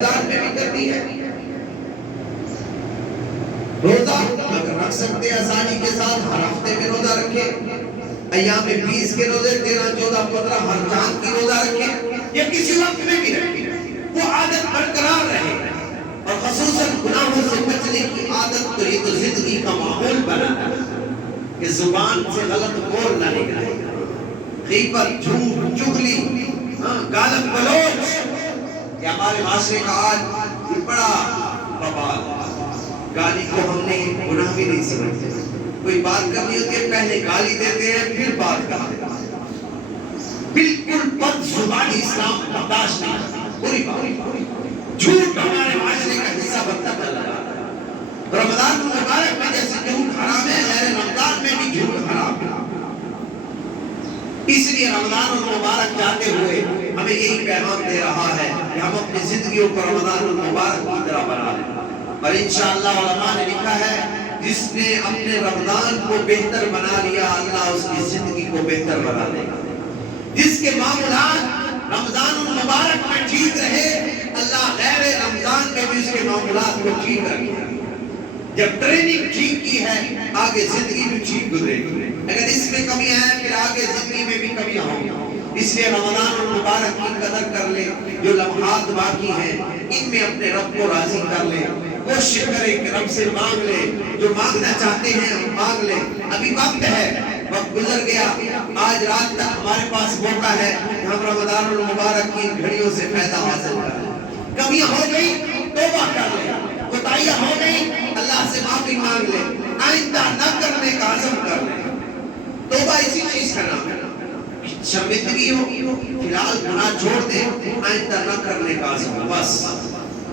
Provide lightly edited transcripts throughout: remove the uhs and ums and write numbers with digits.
میں بھی کرنی ہے روزہ اگر رکھ سکتے آسانی کے ساتھ ہر ہفتے میں روزہ رکھیں، ایام 20 کے روزے 13 14 15 ہر چاند کی روزہ رکھیں یا کسی وقت میں بھی رکھیں، وہ عادت برقرار رہے اور خصوصاً گناہوں سے بچنے کی عادت تو یہ تو زندگی کا ماحول بنانا کہ زبان سے غلط بول نہ نکلے، غیبت جھوٹ چغلی گالم گلوچ کہ ہمارے معاشرے کا آج بڑا ببال ہے۔ گالی کو ہم نے گناہ بھی نہیں سمجھتے، کوئی بات کرنی ہوتی ہے پہلے گالی دیتے ہیں پھر بات کرتے ہیں، بالکل بد زبانی اسلام برداشت نہیں کرتا، پوری بات جھوٹ ہمارے معاشرے کا حصہ بنتا چلا رہا ہے۔ رمضان المبارک میں جیسے جھوٹ حرام ہے، غیر رمضان میں بھی جھوٹ حرام ہے، اس لیے رمضان المبارک جاتے ہوئے ہمیں یہی پیغام دے رہا ہے کہ ہم اپنی زندگیوں کو رمضان المبارک کی طرح بنا لیں، اور انشاءاللہ علماء نے لکھا ہے جس نے اپنے رمضان کو بہتر بنا لیا اللہ اس کی زندگی کو بہتر بنا دے گا، جس کے معاملات رمضان المبارک میں ٹھیک رہے اللہ غیر رمضان میں بھی اس کے معاملات کو ٹھیک رکھے، جب ٹریننگ ٹھیک کی ہے آگے زندگی بھی ٹھیک گزرے گی، اگر اس میں کمی ہے پھر آگے زندگی میں بھی کمیاں ہوں گی، اس لیے رمضان المبارک کی قدر کر لے، جو لمحات باقی ہیں ان میں اپنے رب کو راضی کر لے، کوشش کرے کہ رب سے مانگ لے، جو مانگنا چاہتے ہیں ہم مانگ لیں، ابھی وقت ہے، وقت گزر گیا، آج رات تک ہمارے پاس موقع ہے کہ ہم رمضان المبارک کی گھڑیوں سے فائدہ حاصل کر لیں، کمیاں ہو گئی توبہ کر لیں، کوتاہیاں ہو گئی اللہ سے معافی مانگ لیں، آئندہ نہ کرنے کا عزم کر لیں، توبہ اسی چیز کا نام ہے، شرمندگی ہو فی الحال گناہ چھوڑ دیں، آئندہ نہ کرنے کا عزم، بس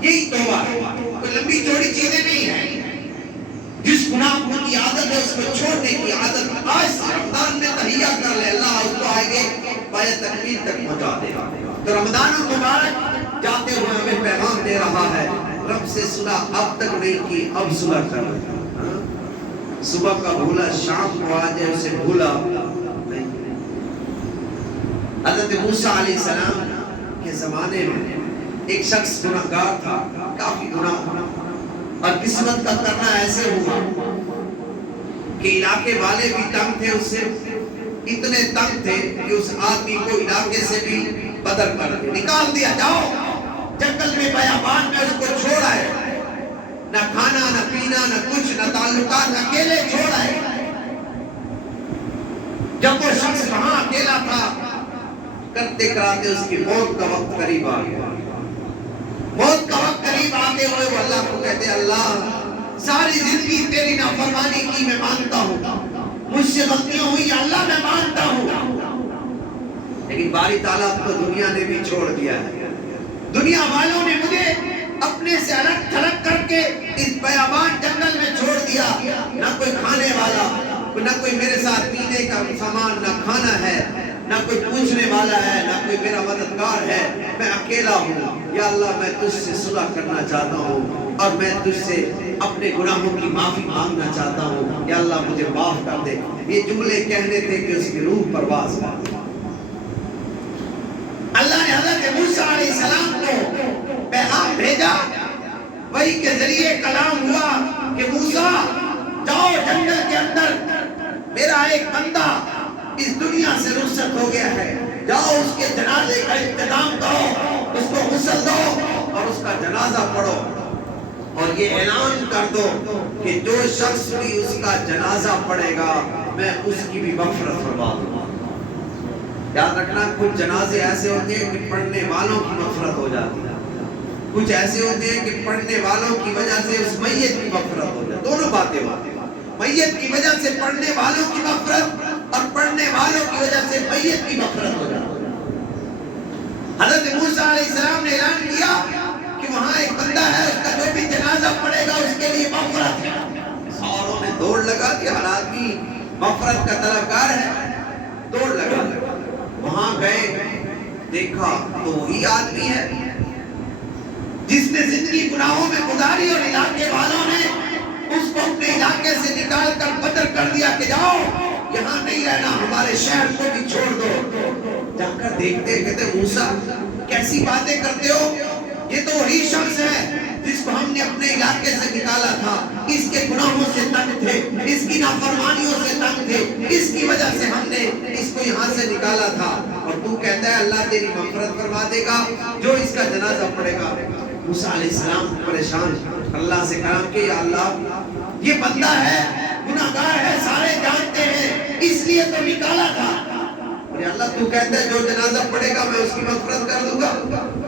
یہی توبہ ہے، کوئی لمبی چوڑی چیزیں نہیں ہیں، جس گناہ کی عادت ہے اس کو چھوڑنے کی عادت آج سے رمضان میں تہیہ کر لے، اللہ اس کو آگے پایہ تکمیل تک پہنچا دے گا، تو رمضان المبارک جاتے ہوئے ہمیں پیغام دے رہا ہے رب سے صلح اب تک نہیں کی اب صلح کر لیں، صبح کا بھولا شام کو آ جائے اسے بھولا نہیں۔ حضرت موسیٰ علیہ السلام کے زمانے میں ایک شخص گناہگار تھا، کافی گناہ، اور قسمت کا کرنا ایسے ہوا کہ علاقے والے بھی تنگ تھے، اس سے اتنے تنگ تھے کہ اس آدمی کو علاقے سے بھی بدر کر دیا، نکال دیا، جاؤ جنگل میں بیابان میں اس کو چھوڑا ہے، نہ کھانا نہ پینا نہ کچھ نہ تعلقات، اکیلے چھوڑا ہے۔ جب وہ شخص وہاں اکیلا تھا کرتے کراتے اس کی موت کا وقت قریب آ گیا، موت کا وقت قریب آتے ہوئے وہ اللہ کو کہتے اللہ ساری زندگی تیری نافرمانی کی میں مانتا ہوں، مجھ سے غلطیاں ہوئی اللہ میں مانتا ہوں، لیکن باری تعالیٰ کو دنیا نے بھی چھوڑ دیا ہے، دنیا والوں نے مجھے اپنے سے الگ تھلگ کر کے اس بیابان جنگل میں چھوڑ دیا، نہ کوئی کھانے والا، نہ کوئی میرے ساتھ پینے کا سامان، نہ کھانا ہے، نہ کوئی پوچھنے والا ہے، نہ کوئی میرا مددگار ہے، میں اکیلا ہوں، یا اللہ میں تجھ سے صلح کرنا چاہتا ہوں اور میں تجھ سے اپنے گناہوں کی معافی مانگنا چاہتا ہوں، یا اللہ مجھے معاف کر دے، یہ جملے کہنے تھے کہ اس کی روح پرواز کر دے۔ اللہ نے حضرت موسیٰ علیہ السلام کو پیغام بھیجا، وحی کے ذریعے کلام ہوا کہ موسیٰ جاؤ جنگل کے اندر، میرا ایک بندہ اس دنیا سے رخصت ہو گیا ہے، جاؤ اس کے جنازے کا انتظام کرو، اس کو غسل دو اور اس کا جنازہ پڑھو، اور یہ اعلان کر دو کہ جو شخص بھی اس کا جنازہ پڑھے گا میں اس کی بھی مغفرت فرما دوں گا۔ یاد رکھنا کچھ جنازے ایسے ہوتے ہیں کہ پڑھنے والوں کی مغفرت ہو جاتی ہے، کچھ ایسے ہوتے ہیں کہ پڑھنے والوں کی وجہ سے اس میت کی مغفرت ہو جاتی ہے، دونوں باتیں ہوتی ہیں، میت کی وجہ سے پڑھنے والوں کی مغفرت اور پڑھنے والوں کی وجہ سے میت کی مغفرت ہو جاتی ہے۔ حضرت موسیٰ علیہ السلام نے اعلان کیا کہ وہاں ایک بندہ ہے، اس کا جو بھی جنازہ پڑھے گا اس کے لیے مغفرت ہے، ساروں نے دوڑ لگا کہ ہر آدمی مغفرت کا طلبگار ہے، دوڑ لگا، وہاں گئے دیکھا تو وہی آدمی ہے جس نے زندگی گناہوں میں گزاری اور علاقے والوں نے اس کو اپنے علاقے سے نکال کر بدر کر دیا کہ جاؤ یہاں نہیں رہنا، ہمارے شہر کو بھی چھوڑ دو۔ جا کر دیکھتے کہتے موسیٰ کیسی باتیں کرتے ہو، یہ تو وہی شخص ہے جس کو ہم نے اپنے علاقے سے نکالا تھا، اس کے گناہوں سے تنگ تھے، اس کی نافرمانیوں سے تنگ تھے، اس کی وجہ سے ہم نے اس کو یہاں سے نکالا تھا، اور تو کہتا ہے اللہ تیری مغفرت فرما دے گا جو اس کا جنازہ پڑے گا۔ موسیٰ علیہ السلام پریشان، اللہ سے کہا کہ یا اللہ یہ بندہ ہے، گناہگار ہے، سارے جانتے ہیں، اس لیے تو نکالا تھا، اور یا اللہ تو کہتا ہے جو جنازہ پڑے گا میں اس کی مغفرت کر دوں گا۔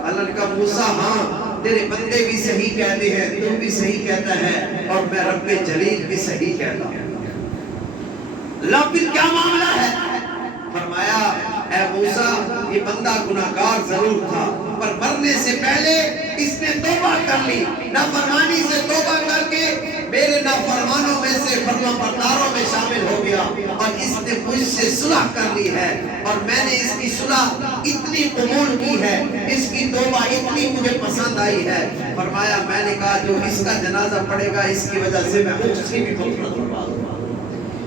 اللہ نے کہا موسیٰ ہاں تیرے بندے بھی صحیح کہتے ہیں، تو بھی صحیح کہتا ہے، اور میں رب جلیل بھی صحیح کہتا ہوں۔ اللہ پھر کیا معاملہ ہے؟ فرمایا اے موسیٰ یہ بندہ گناہگار ضرور تھا، پر مرنے سے پہلے اس نے توبہ کر لی، نافرمانی سے توبہ کر کے میرے نافرمانوں میں سے فرما برداروں میں شامل ہو گیا، اور اس نے مجھ سے صلح کر لی ہے، اور میں نے اس کی صلح اتنی قبول کی ہے، اس کی توبہ اتنی مجھے پسند آئی ہے۔ فرمایا میں نے کہا جو اس کا جنازہ پڑے گا اس کی وجہ سے میں اس کی بھی مغفرت فرما دوں گا۔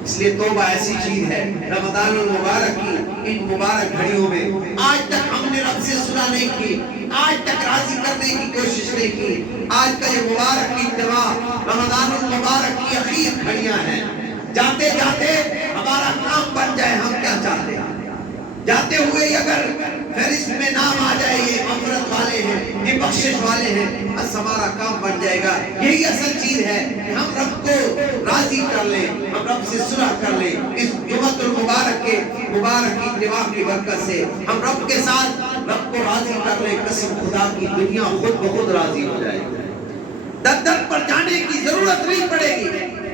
اس لیے توبہ ایسی چیز ہے، رمضان المبارک کی ان مبارک گھڑیوں میں آج تک ہم نے رب سے صلح نہیں کی، آج تک راضی کرنے کی کوشش نہیں کی۔ آج کا یہ مبارک اجتماع رمضان المبارک کی اخیر گھڑیاں ہیں، جاتے جاتے ہمارا کام بن جائے، ہم کیا چاہتے ہیں؟ جاتے ہوئے اگر فہرست میں نام آ جائے یہ مغفرت والے ہیں، یہ بخشش والے ہیں، بس ہمارا کام بن جائے گا۔ یہی اصل چیز ہے کہ ہم رب کو راضی کر لیں، ہم رب سے صلح کر لیں۔ اس جمعۃ المبارک کے مبارک اجتماع کی برکت سے ہم رب کے ساتھ رب کو راضی کر لیں، قسم خدا کی دنیا خود بخود راضی ہو جائے گی، در در پر جانے کی ضرورت نہیں پڑے گی۔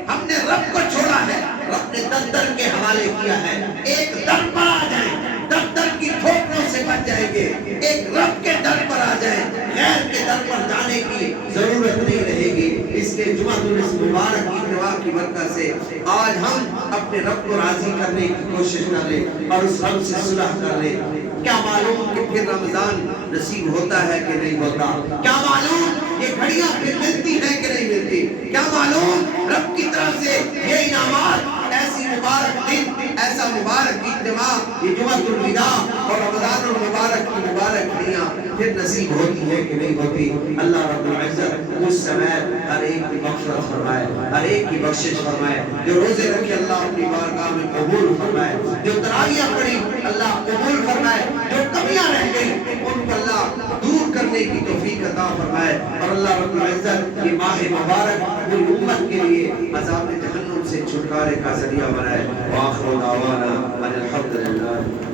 ہم نے رب کو چھوڑا ہے، رب نے در در کے حوالے کیا ہے۔ ایک در پر آ جائیں، در در کی ٹھوکروں سے بچ جائیں گے، ایک رب کے در پر آ جائیں، غیر کے در پر جانے کی ضرورت نہیں رہے گی۔ اس کے جمعۃ المبارک اجتماع کی برکت سے آج ہم اپنے رب کو راضی کرنے کی کوشش کر لیں اور اس رب سے صلح کر لیں۔ کیا معلوم کہ پھر رمضان نصیب ہوتا ہے کہ نہیں ہوتا؟ کیا معلوم یہ گھڑیاں پھر ملتی ہیں کہ نہیں ملتی؟ کیا معلوم رب کی طرف سے یہ انعامات، ایسی مبارک دن، ایسا مبارک اجتماع، یہ جمعۃ الوداع اور رمضان المبارک کی مبارک گھڑیاں پھر نصیب ہوتی ہے کہ نہیں ہوتی؟ اللہ رب العزت اس سمیت ہر ایک کی مغفرت فرمائے، ہر ایک کی بخشش فرمائے، جو روزے رکھے اللہ اپنی بارگاہ میں قبول فرمائے، جو تراویح پڑھی اللہ قبول فرمائے، جو کمیاں رہ گئی ان کو اللہ دور کرنے کی توفیق عطا فرمائے، اور اللہ رب العزت یہ ماہ مبارک پوری امت کے لیے عذاب جہنم سے چھٹکارے کا ذریعہ بنائے۔ وآخر دعوانا ان الحمد للہ۔